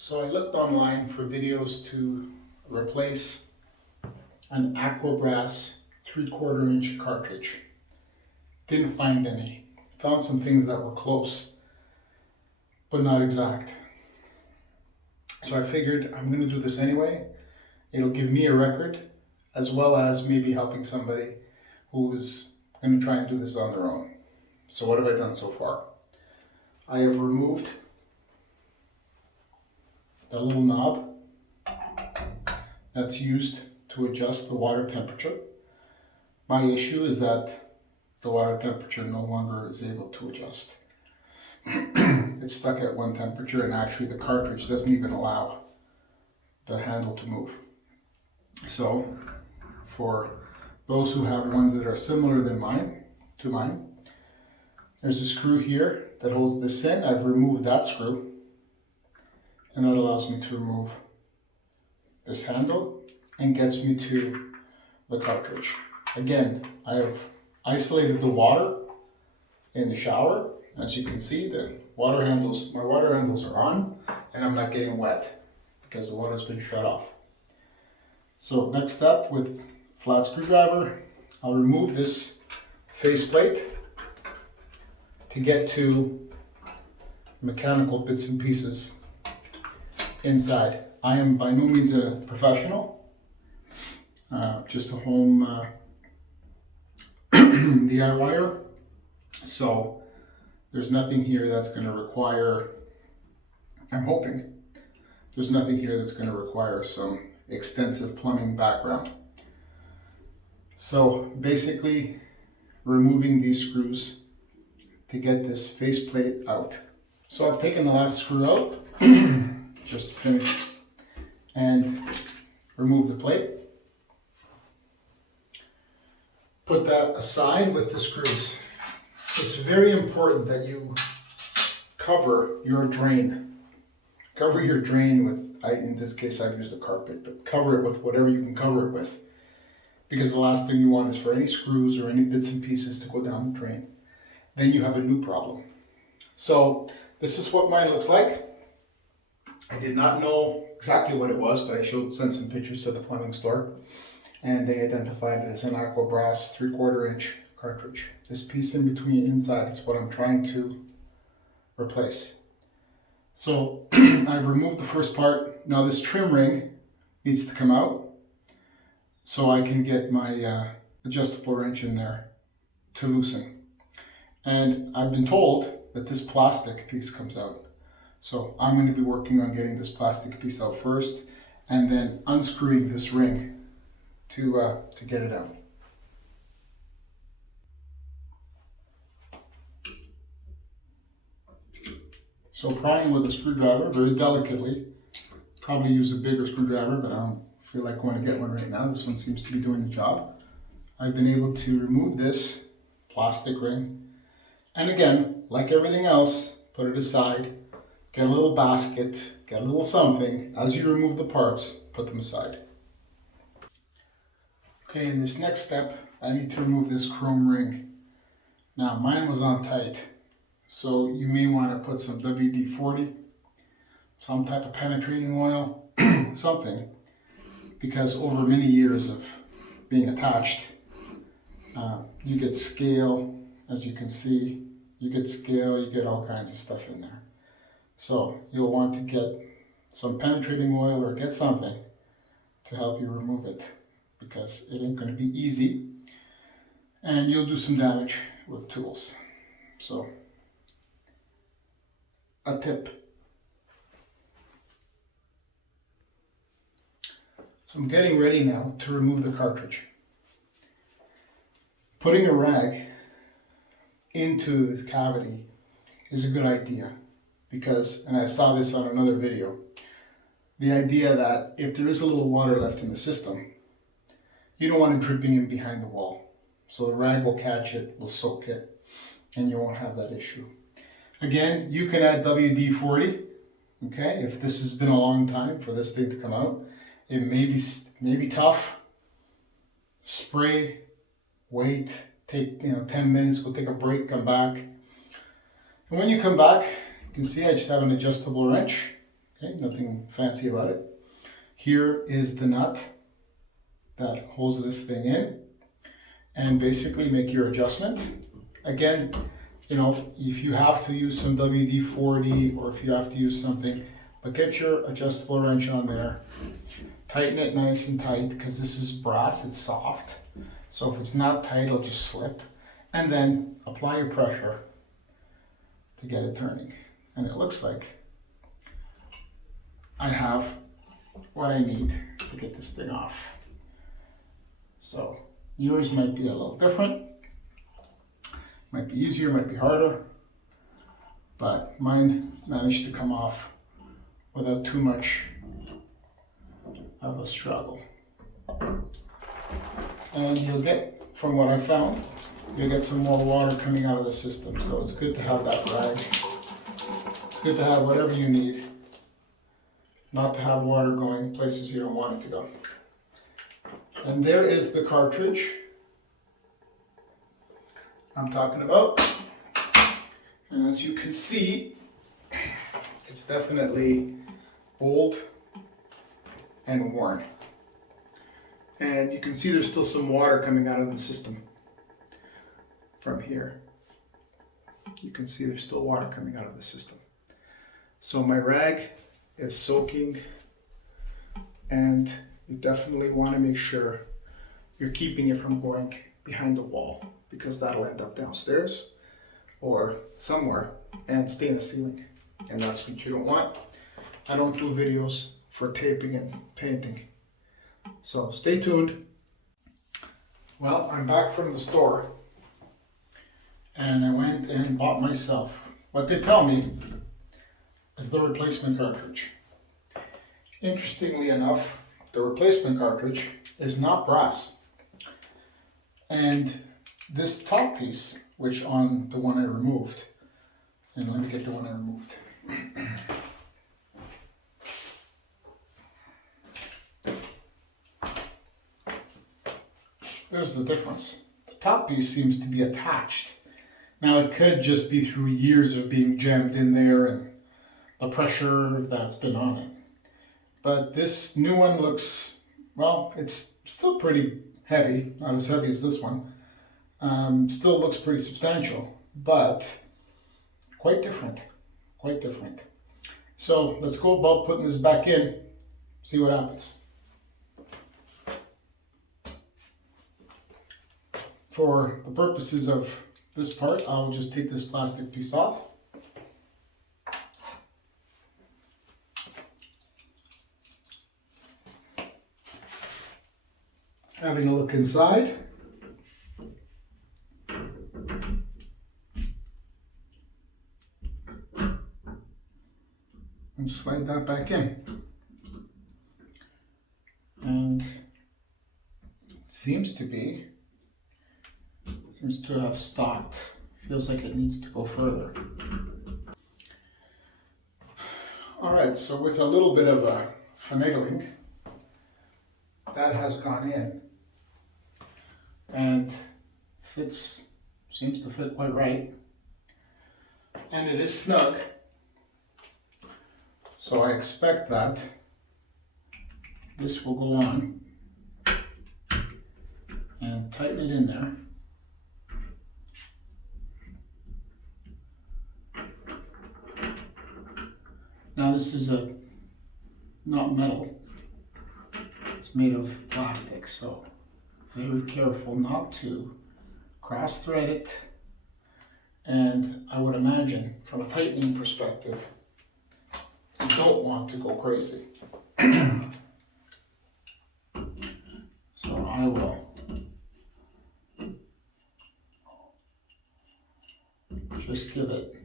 So I looked online for videos to replace an Aquabrass 3/4 inch cartridge. Didn't find any. Found some things that were close, but not exact. So I figured I'm going to do this anyway. It'll give me a record, as well as maybe helping somebody who's going to try and do this on their own. So what have I done so far? I have removed the little knob that's used to adjust the water temperature. My issue is that the water temperature no longer is able to adjust. It's stuck at one temperature, and actually the cartridge doesn't even allow the handle to move. So for those who have ones that are similar to mine, there's a screw here that holds this in. I've removed that screw, and that allows me to remove this handle and gets me to the cartridge. Again, I have isolated the water in the shower. As you can see, my water handles are on, and I'm not getting wet because the water's been shut off. So next step, with flat screwdriver, I'll remove this faceplate to get to mechanical bits and pieces inside. I am by no means a professional, just a home DIYer. So there's nothing here that's going to require, I'm hoping, there's nothing here that's going to require some extensive plumbing background. So basically removing these screws to get this faceplate out. So I've taken the last screw out, just finished, and remove the plate. Put that aside with the screws. It's very important that you cover your drain. Cover your drain with, in this case I've used a carpet, but cover it with whatever you can cover it with. Because the last thing you want is for any screws or any bits and pieces to go down the drain. Then you have a new problem. So this is what mine looks like. I did not know exactly what it was, but I sent some pictures to the plumbing store, and they identified it as an Aquabrass 3/4 inch cartridge. This piece in between inside is what I'm trying to replace. So I've removed the first part. Now this trim ring needs to come out so I can get my adjustable wrench in there to loosen. And I've been told that this plastic piece comes out. So I'm going to be working on getting this plastic piece out first, and then unscrewing this ring to get it out. So prying with a screwdriver very delicately. Probably use a bigger screwdriver, but I don't feel like going to get one right now. This one seems to be doing the job. I've been able to remove this plastic ring. And again, like everything else, put it aside, get a little basket, get a little something. As you remove the parts, put them aside. Okay, in this next step, I need to remove this chrome ring. Now, mine was on tight, so you may want to put some WD-40, some type of penetrating oil, something, because over many years of being attached, you get scale. As you can see, you get scale, you get all kinds of stuff in there. So you'll want to get some penetrating oil or get something to help you remove it, because it ain't going to be easy, and you'll do some damage with tools. So a tip. So I'm getting ready now to remove the cartridge. Putting a rag into the cavity is a good idea, because, and I saw this on another video, the idea that if there is a little water left in the system, you don't want it dripping in behind the wall. So the rag will catch it, will soak it, and you won't have that issue. Again, you can add WD-40, okay? If this has been a long time for this thing to come out, it may be tough. Spray, wait, take 10 minutes, go take a break, come back. And when you come back, you can see I just have an adjustable wrench. Okay, nothing fancy about it. Here is the nut that holds this thing in, and basically make your adjustment. Again, you know, if you have to use some WD-40 or if you have to use something, but get your adjustable wrench on there, tighten it nice and tight, because this is brass, it's soft. So if it's not tight, it'll just slip. And then apply your pressure to get it turning. And it looks like I have what I need to get this thing off. So yours might be a little different. Might be easier, might be harder, but mine managed to come off without too much of a struggle. And you'll get, from what I found, you'll get some more water coming out of the system. So it's good to have that rag. It's good to have whatever you need, not to have water going places you don't want it to go. And there is the cartridge I'm talking about. And as you can see, it's definitely old and worn. And you can see there's still some water coming out of the system from here. You can see there's still water coming out of the system. So my rag is soaking, and you definitely want to make sure you're keeping it from going behind the wall, because that'll end up downstairs or somewhere and stay in the ceiling. And that's what you don't want. I don't do videos for taping and painting. So stay tuned. Well, I'm back from the store and I went and bought myself what they tell me is the replacement cartridge. Interestingly enough, the replacement cartridge is not brass. And this top piece, which on the one I removed, and let me get the one I removed. There's the difference. The top piece seems to be attached. Now it could just be through years of being jammed in there and the pressure that's been on it. But this new one looks, well, it's still pretty heavy, not as heavy as this one. Still looks pretty substantial, but quite different, quite different. So let's go about putting this back in, see what happens. For the purposes of this part, I'll just take this plastic piece off. Having a look inside. And slide that back in. And it seems to have stopped. Feels like it needs to go further. All right, so with a little bit of a finagling, that has gone in and seems to fit quite right. And it is snug. So I expect that this will go on and tighten it in there. Now this is not metal, it's made of plastic, so very careful not to cross thread it. And I would imagine from a tightening perspective, you don't want to go crazy. So I will just give it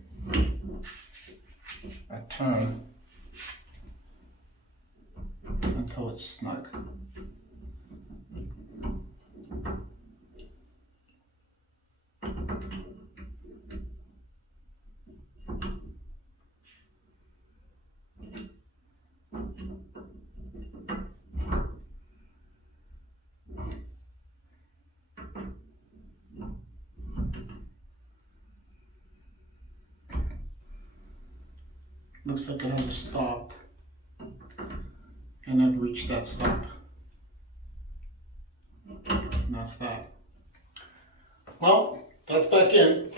a turn until it's snug. Looks like it has a stop and I've reached that stop. And that's that. Well, that's back in.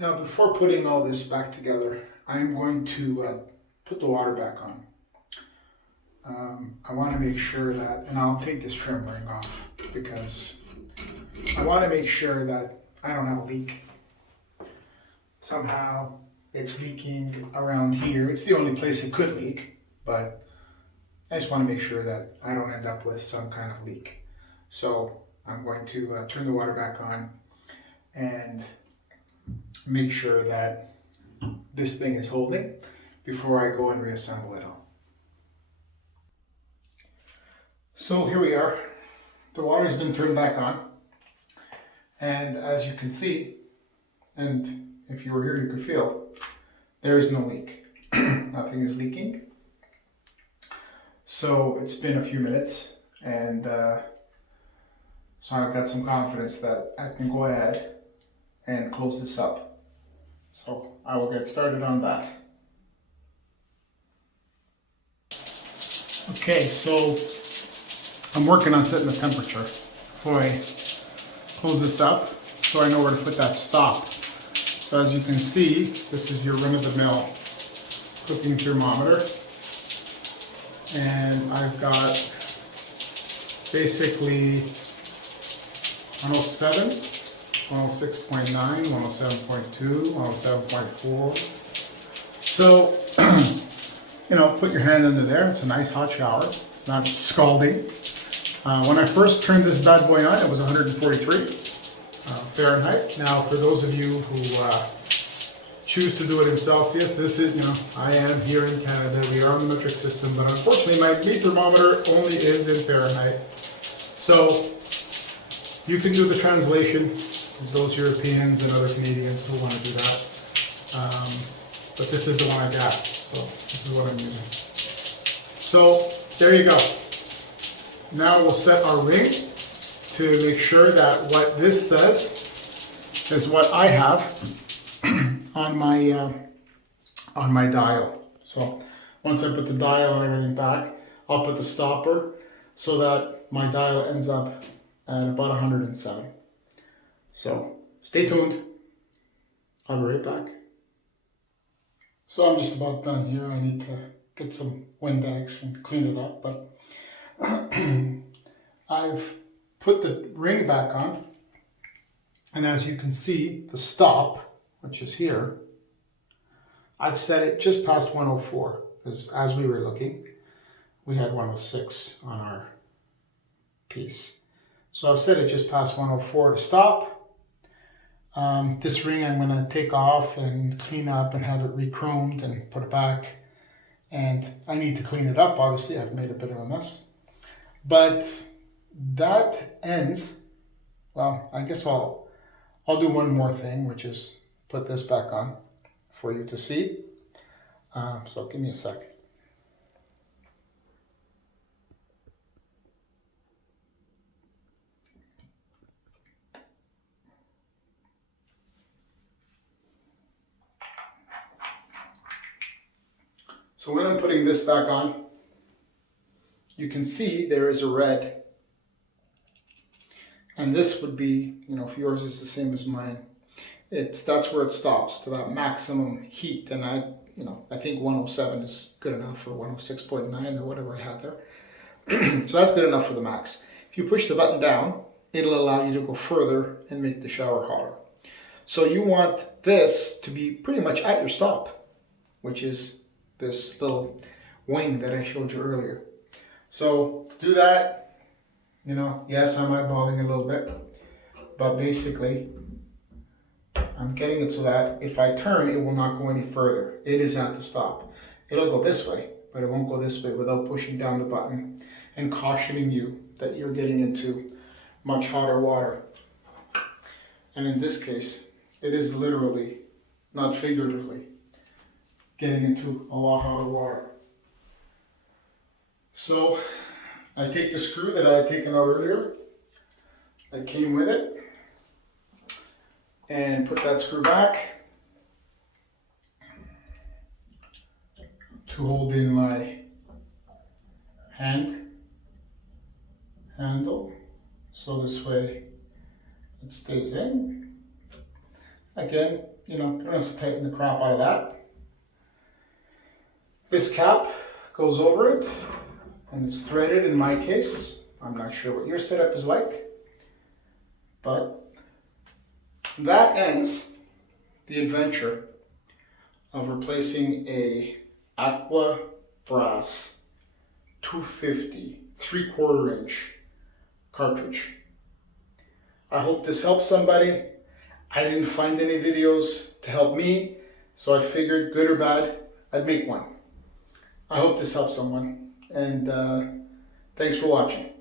Now, before putting all this back together, I'm going to put the water back on. I want to make sure that, and I'll take this trim ring off because I want to make sure that I don't have a leak. Somehow it's leaking around here. It's the only place it could leak, but I just want to make sure that I don't end up with some kind of leak. So I'm going to turn the water back on and make sure that this thing is holding before I go and reassemble it all. So here we are. The water's been turned back on, and as you can see, and if you were here you could feel, there is no leak. Nothing is leaking. So it's been a few minutes, and so I've got some confidence that I can go ahead and close this up. So I will get started on that. Okay, so I'm working on setting the temperature before I close this up so I know where to put that stop. So as you can see, this is your run-of-the-mill cooking thermometer. And I've got basically 107, 106.9, 107.2, 107.4. So, you know, put your hand under there. It's a nice hot shower. It's not scalding. When I first turned this bad boy on, it was 143 Fahrenheit. Now, for those of you who choose to do it in Celsius, this is, you know, I am here in Canada. We are on the metric system, but unfortunately, my meat thermometer only is in Fahrenheit. So you can do the translation. Those Europeans and other Canadians who want to do that. But this is the one I got, so this is what I'm using. So there you go. Now we'll set our ring to make sure that what this says is what I have on my dial. So once I put the dial and everything back, I'll put the stopper so that my dial ends up at about 107. So stay tuned. I'll be right back. So I'm just about done here. I need to get some Windex and clean it up, but I've put the ring back on, and as you can see, the stop, which is here, I've set it just past 104, because as we were looking, we had 106 on our piece. So I've set it just past 104 to stop. This ring I'm going to take off and clean up and have it re-chromed and put it back. And I need to clean it up, obviously. I've made a bit of a mess. But that ends, well, I guess I'll do one more thing, which is put this back on for you to see. So give me a sec. So when I'm putting this back on, you can see there is a red. And this would be, you know, if yours is the same as mine, that's where it stops, to that maximum heat. And I think 107 is good enough, or 106.9 or whatever I had there. So that's good enough for the max. If you push the button down, it'll allow you to go further and make the shower hotter. So you want this to be pretty much at your stop, which is this little wing that I showed you earlier. So to do that, you know, yes, I'm eyeballing a little bit, but basically I'm getting it so that if I turn, it will not go any further. It is at the stop. It'll go this way, but it won't go this way without pushing down the button and cautioning you that you're getting into much hotter water. And in this case, it is literally, not figuratively, getting into a lot hotter water. So I take the screw that I had taken out earlier, that came with it, and put that screw back, to hold in my handle, so this way it stays in. Again, you don't have to tighten the crap out of that. This cap goes over it, and it's threaded in my case. I'm not sure what your setup is like, but that ends the adventure of replacing a Aquabrass 250 3/4 inch cartridge. I hope this helps somebody. I didn't find any videos to help me, so I figured, good or bad, I'd make one. I hope this helps someone, and thanks for watching.